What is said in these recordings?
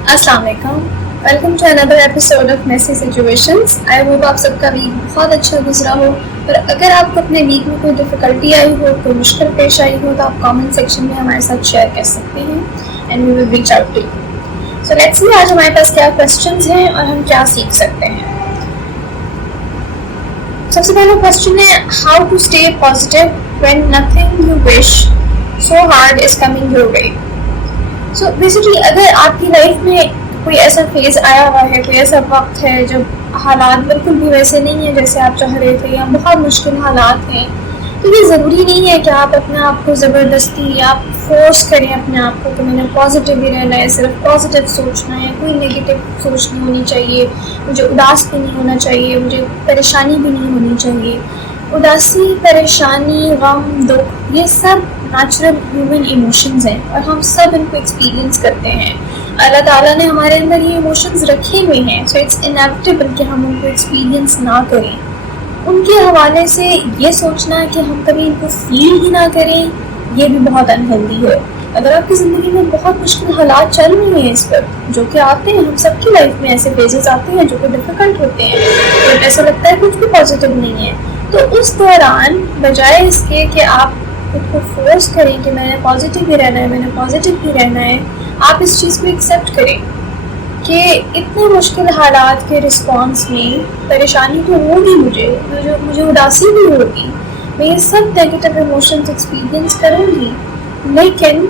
अस्सलाम वालेकुम, welcome to another episode of messy situations. I hope आप सबका वीक बहुत अच्छा गुजरा हो। और अगर आपको अपने वीक में कोई डिफ़िकल्टी आई हो, कोई मुश्किल पेश आई हो, तो आप कमेंट सेक्शन में हमारे साथ शेयर कर सकते हैं and we will reach out to you. So let's see आज हमारे पास क्या क्वेश्चंस हैं और हम क्या सीख सकते हैं। सबसे पहला क्वेश्चन है, how to stay positive when nothing you wish so hard is coming your way. So basically अगर आपकी लाइफ में कोई ऐसा फेज आया हुआ है, कोई ऐसा वक्त है जब हालात बिल्कुल भी वैसे नहीं है जैसे आप चाह रहे थे, या बहुत मुश्किल हालात हैं, तो ये ज़रूरी नहीं है कि आप अपने आप को ज़बरदस्ती या फोर्स करें अपने आप को कि मैंने पॉजिटिव ही रहना है, सिर्फ पॉजिटिव सोचना है, कोई नेगेटिव सोच नहीं होनी चाहिए, मुझे उदास भी नहीं होना चाहिए, मुझे परेशानी भी नहीं होनी चाहिए। उदासी, परेशानी, गम, दुख, ये सब नेचुरल ह्यूमन इमोशंस हैं और हम सब इनको एक्सपीरियंस करते हैं। अल्लाह ताला ने हमारे अंदर ये इमोशंस रखे हुए हैं, सो इट्स इनएविटेबल कि हम उनको एक्सपीरियंस ना करें। उनके हवाले से ये सोचना कि हम कभी इनको फील ही ना करें, ये भी बहुत अनहेल्दी है। अगर आपकी ज़िंदगी में बहुत मुश्किल हालात चल रहे हैं इस वक्त, जो कि आते हैं, हम सबकी लाइफ में ऐसे फेजेस आते हैं जो कि डिफ़िकल्ट होते हैं, तो ऐसा लगता है कुछ भी पॉजिटिव नहीं है, तो उस दौरान बजाय इसके कि आप खुद को फोर्स करें कि मैंने पॉजिटिव ही रहना है, मैंने पॉजिटिव ही रहना है, आप इस चीज़ को एक्सेप्ट करें कि इतने मुश्किल हालात के रिस्पॉन्स में परेशानी तो होगी, मुझे उदासी भी होगी, मैं ये सब नेगेटिव इमोशंस एक्सपीरियंस करूँगी, लेकिन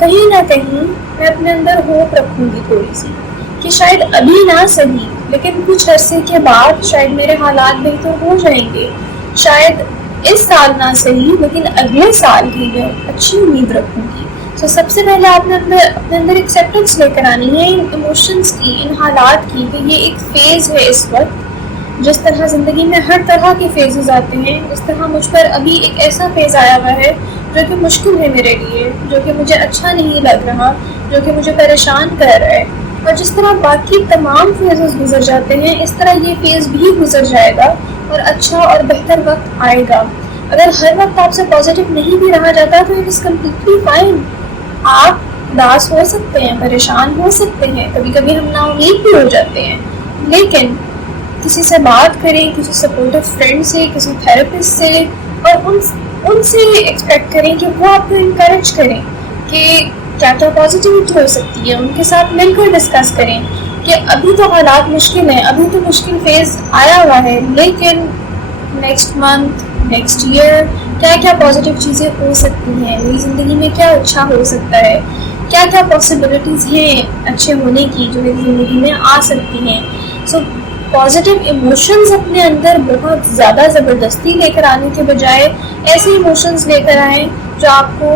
कहीं ना कहीं मैं अपने अंदर होप रखूँगी थोड़ी सी कि शायद अभी ना सही, लेकिन कुछ अरसे के बाद शायद मेरे हालात बेहतर हो जाएंगे, शायद इस साल ना सही लेकिन अगले साल की मैं अच्छी उम्मीद रखूँगी। तो सबसे पहले आपने अपने अंदर एक्सेप्टेंस लेकर आनी है इन इमोशंस की, इन हालात की, कि ये एक फ़ेज़ है इस वक्त। जिस तरह ज़िंदगी में हर तरह के फेजेस आते हैं, इस तरह मुझ पर अभी एक ऐसा फेज़ आया हुआ है जो कि मुश्किल है मेरे लिए, जो कि मुझे अच्छा नहीं लग रहा, जो कि मुझे परेशान कर रहा है। और जिस तरह बाकी तमाम फेजेस गुजर जाते हैं, इस तरह ये फेज़ भी गुजर जाएगा और अच्छा और बेहतर वक्त आएगा। अगर हर वक्त आपसे पॉजिटिव नहीं भी रहा जाता तो इट इज़ कम्प्लीटली फाइन। आप उदास हो सकते हैं, परेशान हो सकते हैं, कभी कभी हम नाउमीद भी हो जाते हैं, लेकिन किसी से बात करें, किसी सपोर्टिव फ्रेंड से, किसी थेरेपिस्ट से, और उनसे एक्सपेक्ट करें कि वो आपको इनकरेज करें कि क्या क्या पॉजिटिविटी हो सकती है। उनके साथ मिलकर डिस्कस करें कि अभी तो हालात मुश्किल हैं, अभी तो मुश्किल फेज़ आया हुआ है, लेकिन नेक्स्ट मंथ, नेक्स्ट ईयर क्या क्या पॉजिटिव चीज़ें हो सकती हैं, मेरी ज़िंदगी में क्या अच्छा हो सकता है, क्या क्या पॉसिबिलिटीज़ हैं अच्छे होने की जो मेरी ज़िंदगी में आ सकती हैं। सो पॉजिटिव इमोशंस अपने अंदर बहुत ज़्यादा ज़बरदस्ती लेकर आने के बजाय ऐसे इमोशंस लेकर आएँ जो आपको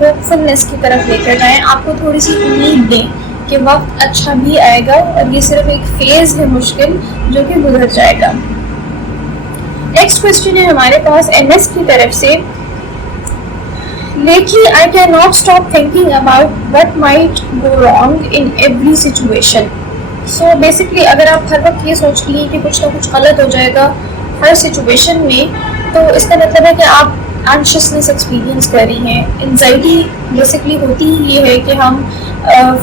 होपफुलनेस की तरफ लेकर जाएँ, आपको थोड़ी सी उम्मीद दें कि वक्त अच्छा भी आएगा और ये सिर्फ एक फेज़ है मुश्किल जो कि गुजर जाएगा। नेक्स्ट क्वेश्चन है हमारे पास MS की तरफ से, लेकिन I can not stop thinking about what might go wrong in every situation. So basically अगर आप हर वक्त ये सोच रही हैं कि कुछ ना कुछ गलत हो जाएगा हर सिचुएशन में, तो इसका मतलब है कि आप एंशियसनेस एक्सपीरियंस कर रही हैं। एंजाइटी बेसिकली होती ही ये है कि हम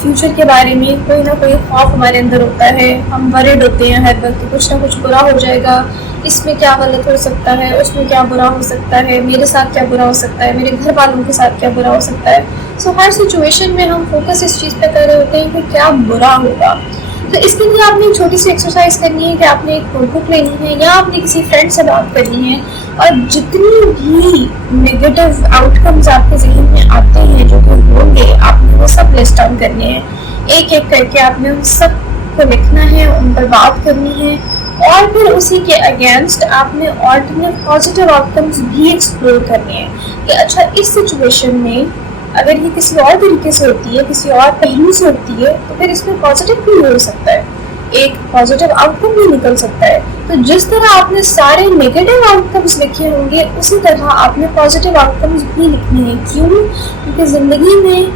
फ्यूचर के बारे में कोई ना कोई खौफ हमारे अंदर होता है, हम वरिड होते हैं हर वक्त, कुछ ना कुछ बुरा हो जाएगा, इसमें क्या गलत हो सकता है, उसमें क्या बुरा हो सकता है, मेरे साथ क्या बुरा हो सकता है, मेरे घर वालों के साथ क्या बुरा हो सकता है। सो हर सिचुएशन में हम फोकस इस चीज़ पे कर रहे होते हैं कि क्या बुरा होगा। तो इसके लिए आपने एक छोटी सी एक्सरसाइज करनी है कि आपने एक नोटबुक लेनी है या आपने किसी फ्रेंड से बात करनी है, और जितनी भी नेगेटिव आउटकम्स आपके जहन में आते हैं जो कि होंगे, आपने वो सब लिस्ट डाउन करने हैं, एक एक करके आपने उन सब को लिखना है, उन पर बात करनी है, और फिर उसी के अगेंस्ट आपने ऑल्टरनेट पॉजिटिव आउटकम्स भी एक्सप्लोर करने हैं कि अच्छा इस सिचुएशन में अगर ये किसी और तरीके से होती है, किसी और पहलू से होती है, तो फिर इसमें पॉजिटिव भी हो सकता है, एक पॉजिटिव आउटकम भी निकल सकता है। तो जिस तरह आपने सारे नेगेटिव आउटकम्स लिखे होंगे, उसी तरह आपने पॉजिटिव आउटकम्स भी लिखने हैं। क्यों? क्योंकि ज़िंदगी में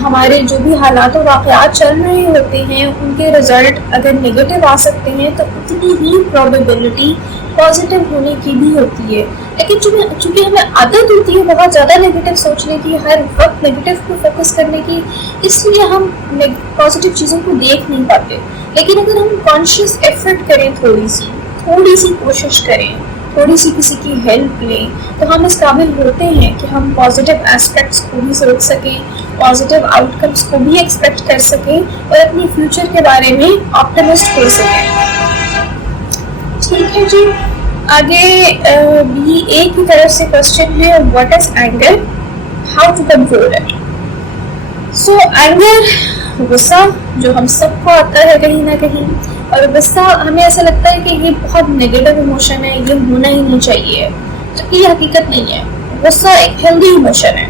हमारे जो भी हालात और वाक़यात चल रहे होते हैं, उनके रिज़ल्ट अगर नेगेटिव आ सकते हैं, तो उतनी ही प्रोबेबिलिटी पॉजिटिव होने की भी होती है, लेकिन चूंकि हमें आदत होती है बहुत ज़्यादा नेगेटिव सोचने की, हर वक्त नेगेटिव पे फोकस करने की, इसलिए हम पॉजिटिव चीज़ों को देख नहीं पाते। लेकिन अगर हम कॉन्शियस एफर्ट करें, थोड़ी सी कोशिश करें, थोड़ी सी किसी की हेल्प लें, तो हम इस काबिल होते हैं कि हम पॉजिटिव एस्पेक्ट्स को भी सोच सकें, पॉजिटिव आउटकम्स को भी एक्सपेक्ट कर सकें और अपनी फ्यूचर के बारे में ऑप्टिमिस्ट हो सकें। ठीक है जी, आगे BA की तरफ से क्वेश्चन है, what is anger, how to control it. So anger गुस्सा जो हम सबको आता है कहीं ना कहीं, और गुस्सा हमें ऐसा लगता है कि ये बहुत नेगेटिव इमोशन है, ये होना ही नहीं चाहिए, जबकि ये हकीकत नहीं है। गुस्सा एक हेल्दी इमोशन है,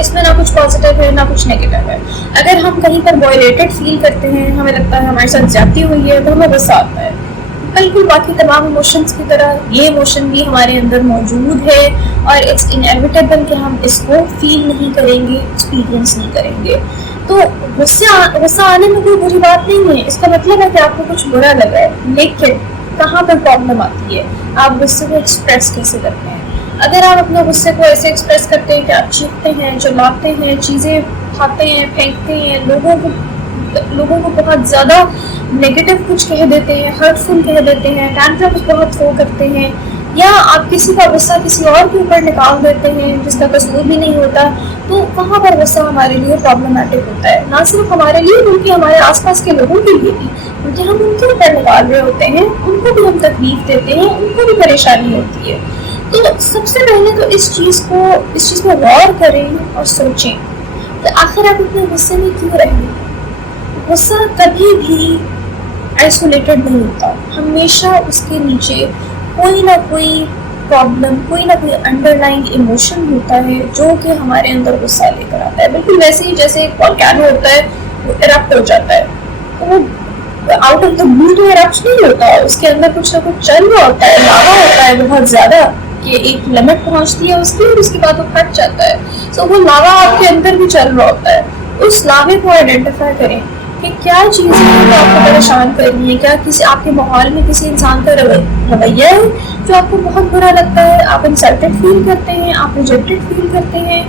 इसमें ना कुछ पॉजिटिव है ना कुछ नेगेटिव है। अगर हम कहीं पर वायलेटेड फील करते हैं, हमें लगता है हमारे साथ ज्यादती हुई है, तो हमें गुस्सा आता है। बिल्कुल बाकी तमाम इमोशंस की तरह ये इमोशन भी हमारे अंदर मौजूद है, और इट्स इनएविटेबल कि हम इसको फील नहीं करेंगे, एक्सपीरियंस नहीं करेंगे। तो गुस्सा आने में कोई बुरी बात नहीं है, इसका मतलब है कि आपको कुछ बुरा लगा है, लेकिन कहाँ पर प्रॉब्लम आती है, आप गुस्से को एक्सप्रेस कैसे करते हैं। अगर आप अपने गुस्से को ऐसे एक्सप्रेस करते हैं कि आप चीखते हैं, चिल्लाते हैं, चीज़ें खाते हैं, फेंकते हैं, लोगों को बहुत ज़्यादा नेगेटिव कुछ कह देते हैं, हर्टफुल कह देते हैं, टैंट्रम्स बहुत थ्रो करते हैं, या आप किसी का गुस्सा किसी और के ऊपर निकाल देते हैं जिसका कसूर भी नहीं होता, तो वहाँ पर गुस्सा हमारे लिए प्रॉब्लमेटिक होता है। ना सिर्फ हमारे लिए बल्कि हमारे आसपास के लोगों के लिए भी, क्योंकि हम उनके ऊपर निकाल रहे होते हैं, उनको भी हम तकलीफ देते हैं, उनको भी परेशानी होती है। तो सबसे पहले तो इस चीज़ को गौर करें और सोचें कि आखिर आप अपने गुस्से में क्यों रहेंगे। गुस्सा कभी भी आइसोलेटेड नहीं होता, हमेशा उसके नीचे कोई ना कोई प्रॉब्लम, कोई ना कोई अंडरलाइंग इमोशन होता है जो कि हमारे अंदर गुस्सा लेकर आता है। बिल्कुल वैसे ही जैसे एक वोल्केनो होता है, वो इरप्ट हो जाता है, तो वो आउट ऑफ द ब्लू तो इरप्ट नहीं होता, उसके अंदर कुछ ना कुछ चल रहा होता है, लावा होता है बहुत ज़्यादा कि एक लिमिट पहुंचती है उसकी, और उसके बाद वो फट जाता है। तो वो लावा आपके अंदर भी चल रहा होता है, उस लावे को आइडेंटिफाई करें कि क्या चीज़ें जो आपको परेशान कर रही है, क्या किसी आपके माहौल में किसी इंसान का रवैया है जो आपको बहुत बुरा लगता है, आप इंसल्टेड फील करते हैं, आप रिजेक्टेड फील करते हैं,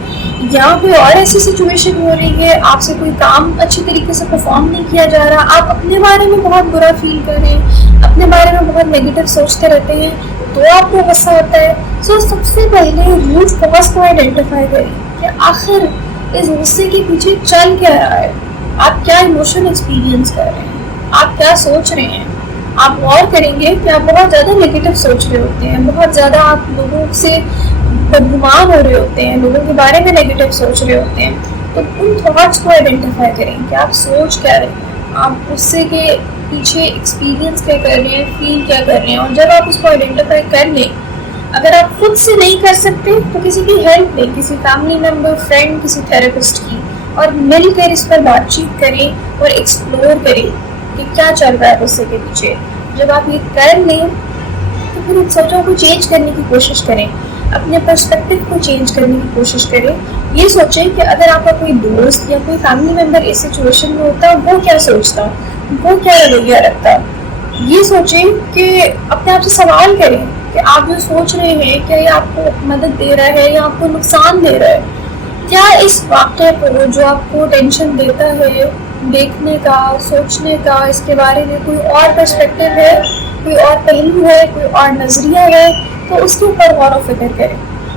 या कोई और ऐसी सिचुएशन हो रही है, आपसे कोई काम अच्छी तरीके से परफॉर्म नहीं किया जा रहा, आप अपने बारे में बहुत बुरा फील कर रहे हैं, अपने बारे में बहुत नेगेटिव सोचते रहते हैं, तो आपको गुस्सा आता है। सो सबसे पहले रूट कॉज को आइडेंटिफाई करें कि आखिर इस गुस्से के पीछे चल क्या रहा है, आप क्या इमोशन एक्सपीरियंस कर रहे हैं, आप क्या सोच रहे हैं। आप गौर करेंगे कि आप बहुत ज़्यादा नेगेटिव सोच रहे होते हैं, बहुत ज़्यादा आप लोगों से बदगुमान हो रहे होते हैं, लोगों के बारे में नेगेटिव सोच रहे होते हैं। तो उन थॉट्स को आइडेंटिफाई करें कि आप सोच क्या रहे हैं, आप गुस्से के पीछे एक्सपीरियंस क्या कर रहे हैं, फील क्या कर रहे हैं। और जब आप उसको आइडेंटिफाई कर लें, अगर आप खुद से नहीं कर सकते तो किसी की हेल्प लें, किसी फैमिली मेम्बर, फ्रेंड, किसी थेरेपिस्ट की, और मिलकर इस पर बातचीत करें और एक्सप्लोर करें कि क्या चल रहा है गुस्से के पीछे। जब आप ये कर लें तो फिर उन सोचों को चेंज करने की कोशिश करें, अपने पर्सपेक्टिव को चेंज करने की कोशिश करें। ये सोचें कि अगर आपका कोई दोस्त या कोई फैमिली मेम्बर इस सिचुएशन में होता, वो क्या सोचता, वो क्या रवैया रखता। ये सोचें कि अपने आप से सवाल करें कि आप जो सोच रहे हैं क्या ये आपको मदद दे रहा है या आपको नुकसान दे रहा है। क्या इस वाक़े को जो आपको टेंशन देता है, देखने का, सोचने का, इसके बारे में कोई और पर्सपेक्टिव है, कोई और पहलू है, कोई और नज़रिया है, तो उसके ऊपर गौर व फिक्र करें।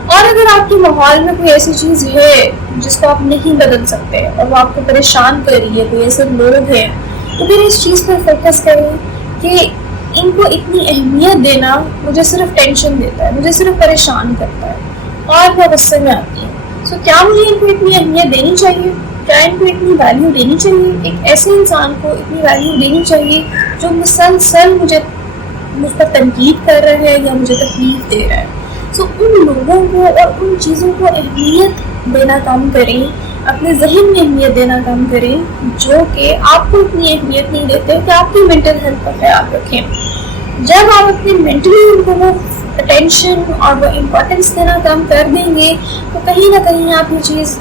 और अगर आपके माहौल में कोई ऐसी चीज़ है जिसको आप नहीं बदल सकते और वो आपको परेशान कर रही है, कोई ऐसे लोग हैं, तो फिर इस चीज़ पर फोकस करें कि इनको इतनी अहमियत देना मुझे सिर्फ टेंशन देता है, मुझे सिर्फ परेशान करता है, और मैं गुस्से में आती हूँ। सो क्या मुझे इनको इतनी अहमियत देनी चाहिए, क्या इनको इतनी वैल्यू देनी चाहिए, एक ऐसे इंसान को इतनी वैल्यू देनी चाहिए जो मुसलसल मुझ पर तनकीद कर रहा है या मुझे तकलीफ दे रहा है। सो उन लोगों को और उन चीज़ों को अहमियत देना कम करें, अपने जहन में अहमियत देना कम करें जो कि आपको इतनी अहमियत नहीं देते कि आपकी मेंटल हेल्थ का ख्याल रखें। जब आप अपनी मेंटली उनको वो अटेंशन और वो इम्पोर्टेंस देना कम कर देंगे तो कहीं ना कहीं आप ये चीज़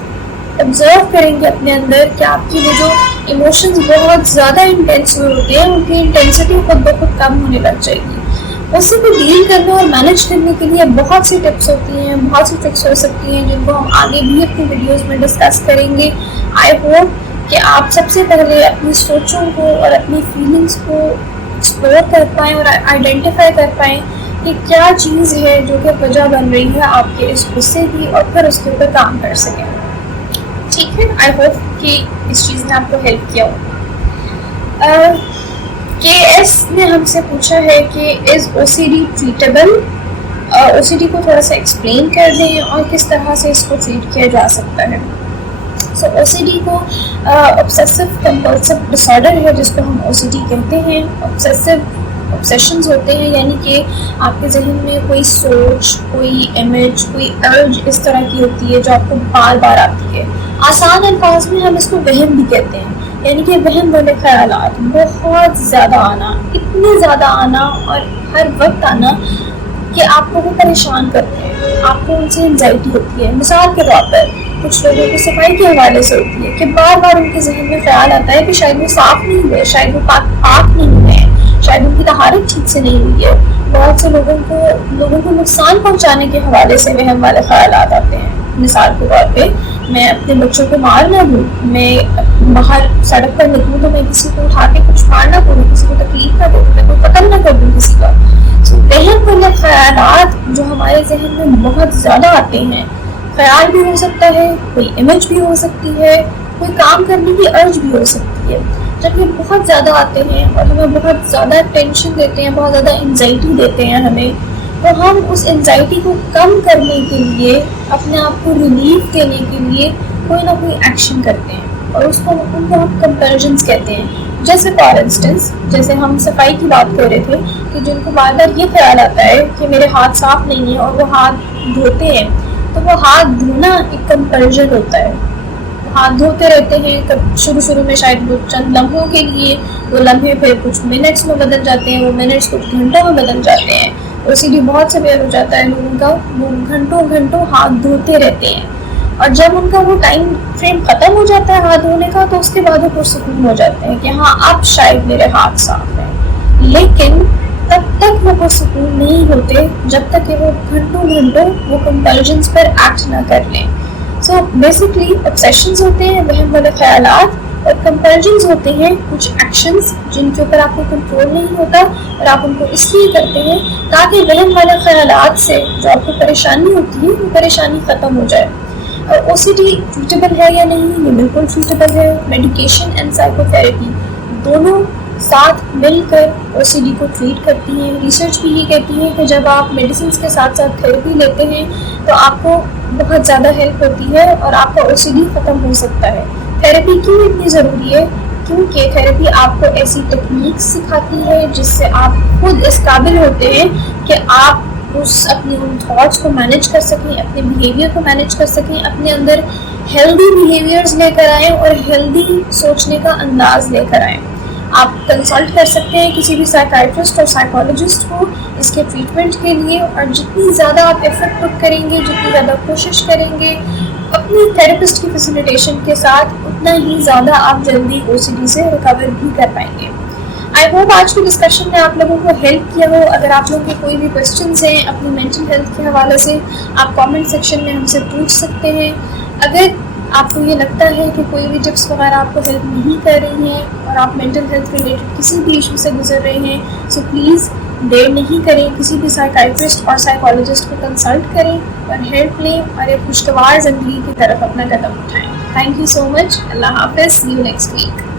ऑब्जर्व करेंगे अपने अंदर कि आपकी वो जो इमोशंस बहुत ज़्यादा इंटेंस हुए होते हैं, उनकी इंटेंसिटी खुद ब खुद कम होने लग जाएगी। اس سے بھی ڈیل کرنے اور مینیج کرنے کے لیے بہت سی ٹپس ہوتی ہیں, بہت سی ٹرکس ہو سکتی ہیں جن کو ہم آگے بھی اپنی ویڈیوز میں ڈسکس کریں گے. آئی ہوپ کہ آپ سب سے پہلے اپنی سوچوں کو اور اپنی فیلنگس کو ایکسپلور کر پائیں اور آئیڈینٹیفائی کر پائیں کہ کیا چیز ہے جو کہ وجہ بن رہی ہے آپ کے اس غصے کی, اور پھر اس کے اوپر کام کر سکیں. ٹھیک ہے, آئی ہوپ کہ اس چیز نے آپ کو ہیلپ کیا ہو. کے ایس نے ہم سے پوچھا ہے کہ از او سی ڈی ٹریٹیبل. او سی ڈی کو تھوڑا سا ایکسپلین کر دیں اور کس طرح سے اس کو ٹریٹ کیا جا سکتا ہے. سو او سی ڈی کو obsessive compulsive disorder ہے جس کو ہم او سی ڈی کہتے ہیں. obsessions ہوتے ہیں, یعنی کہ آپ کے ذہن میں کوئی سوچ, کوئی امیج, کوئی ارج اس طرح کی ہوتی ہے جو آپ کو بار بار آتی ہے. آسان الفاظ میں ہم اس کو وہم بھی کہتے ہیں, یعنی کہ وہم والے خیالات بہت زیادہ آنا, اتنے زیادہ آنا اور ہر وقت آنا کہ آپ کو وہ پریشان کرتے ہیں, آپ کو ان سے انزائٹی ہوتی ہے. مثال کے طور پر کچھ لوگوں کو صفائی کے حوالے سے ہوتی ہے کہ بار بار ان کے ذہن میں خیال آتا ہے کہ شاید وہ صاف نہیں ہوئے, شاید وہ پاک نہیں ہوئے, شاید ان کی طہارت ٹھیک سے نہیں ہوئی ہے. بہت سے لوگوں کو نقصان پہنچانے کے حوالے سے وہم والے خیالات آتے ہیں. مثال کے طور پہ میں اپنے بچوں کو مار نہ دوں, میں باہر سڑک پر نکلوں تو میں کسی کو اٹھا کے کچھ مار نہ کروں, کسی کو تکلیف نہ دوں, میں کوئی قتل نہ کر دوں کسی کا. وہم والے خیالات جو ہمارے ذہن میں بہت زیادہ آتے ہیں, خیال بھی ہو سکتا ہے, کوئی امیج بھی ہو سکتی ہے, کوئی کام کرنے کی ارج بھی ہو سکتی ہے. جب یہ بہت زیادہ آتے ہیں اور ہمیں بہت زیادہ ٹینشن دیتے ہیں, بہت زیادہ انزائٹی دیتے ہیں ہمیں, تو ہم اس انزائٹی کو کم کرنے کے لیے, اپنے آپ کو ریلیف دینے کے لیے کوئی نہ کوئی ایکشن کرتے ہیں, اور ان کو ہم کمپیریزنس کہتے ہیں. جیسے فار انسٹنس, جیسے ہم صفائی کی بات کر رہے تھے کہ جن کو بار بار یہ خیال آتا ہے کہ میرے ہاتھ صاف نہیں ہیں اور وہ ہاتھ دھوتے ہیں, تو وہ ہاتھ دھونا ایک کمپیریزن ہوتا ہے. ہاتھ دھوتے رہتے ہیں, شروع میں شاید وہ چند لمحوں کے لیے, وہ لمحے پھر کچھ منٹس میں بدل جاتے ہیں, وہ منٹس کچھ گھنٹوں میں بدل جاتے ہیں. او سی ڈی بہت سویئر ہو جاتا ہے لوگوں کا, وہ گھنٹوں ہاتھ دھوتے رہتے ہیں, اور جب ان کا وہ ٹائم فریم ختم ہو جاتا ہے ہاتھ دھونے کا, تو اس کے بعد وہ پرسکون ہو جاتے ہیں کہ ہاں اب شاید میرے ہاتھ صاف ہیں. لیکن تب تک وہ پرسکون نہیں ہوتے جب تک کہ وہ گھنٹوں وہ کمپیریزنس پر ایکٹ نہ کر لیں. سو بیسکلی obsessions ہوتے ہیں وہم والے خیالات, اور کمپیریزنس ہوتے ہیں کچھ ایکشنز جن کے اوپر آپ کو کنٹرول نہیں ہوتا, اور آپ ان کو اس لیے کرتے ہیں تاکہ وہم والے خیالات سے جو آپ کو پریشانی ہوتی ہے وہ پریشانی ختم ہو جائے. او سی ڈی ٹریٹیبل ہے یا نہیں؟ یہ بالکل ٹریٹیبل ہے. میڈیکیشن اینڈ سائیکو تھراپی دونوں ساتھ مل کر او سی ڈی کو ٹریٹ کرتی ہیں. ریسرچ بھی یہ کہتی ہے کہ جب آپ میڈیسنس کے ساتھ ساتھ تھراپی لیتے ہیں تو آپ کو بہت زیادہ ہیلپ ہوتی ہے اور آپ کا او سی ڈی ختم ہو سکتا ہے. تھراپی کیوں اتنی ضروری ہے؟ کیونکہ تھراپی آپ کو ایسی ٹیکنیک سکھاتی ہے جس سے آپ خود اس قابل ہوتے ہیں کہ آپ اپنی ان تھاٹس کو مینیج کر سکیں, اپنے بیہیویئر کو مینیج کر سکیں, اپنے اندر ہیلدی بیہیویئرز لے کر آئیں اور ہیلدی سوچنے کا انداز لے کر آئیں. آپ کنسلٹ کر سکتے ہیں کسی بھی سائیکائٹرسٹ اور سائیکالوجسٹ کو اس کے ٹریٹمنٹ کے لیے, اور جتنی زیادہ آپ ایفرٹ پٹ کریں گے, جتنی زیادہ کوشش کریں گے اپنی تھراپسٹ کی فیسیلیٹیشن کے ساتھ, اتنا ہی زیادہ آپ جلدی او سی ڈی سے ریکور بھی کر پائیں گے. آئی ہوپ آج کی ڈسکشن نے آپ لوگوں کو ہیلپ کیا ہو. اگر آپ لوگوں کے کوئی بھی کویشچنس ہیں اپنی مینٹل ہیلتھ کے حوالے سے, آپ کامنٹ سیکشن میں ہم سے پوچھ سکتے ہیں. اگر آپ کو یہ لگتا ہے کہ کوئی بھی ٹپس وغیرہ آپ کو ہیلپ نہیں کر رہی ہیں اور آپ مینٹل ہیلتھ ریلیٹڈ کسی بھی ایشو سے گزر رہے ہیں, سو پلیز دیر نہیں کریں, کسی بھی سائیکائٹرسٹ اور سائیکالوجسٹ کو کنسلٹ کریں اور ہیلپ لیں, اور ایک خوشگوار زندگی کی طرف اپنا قدم اٹھائیں. تھینک یو سو مچ. اللہ حافظ. سی یو نیکسٹ ویک.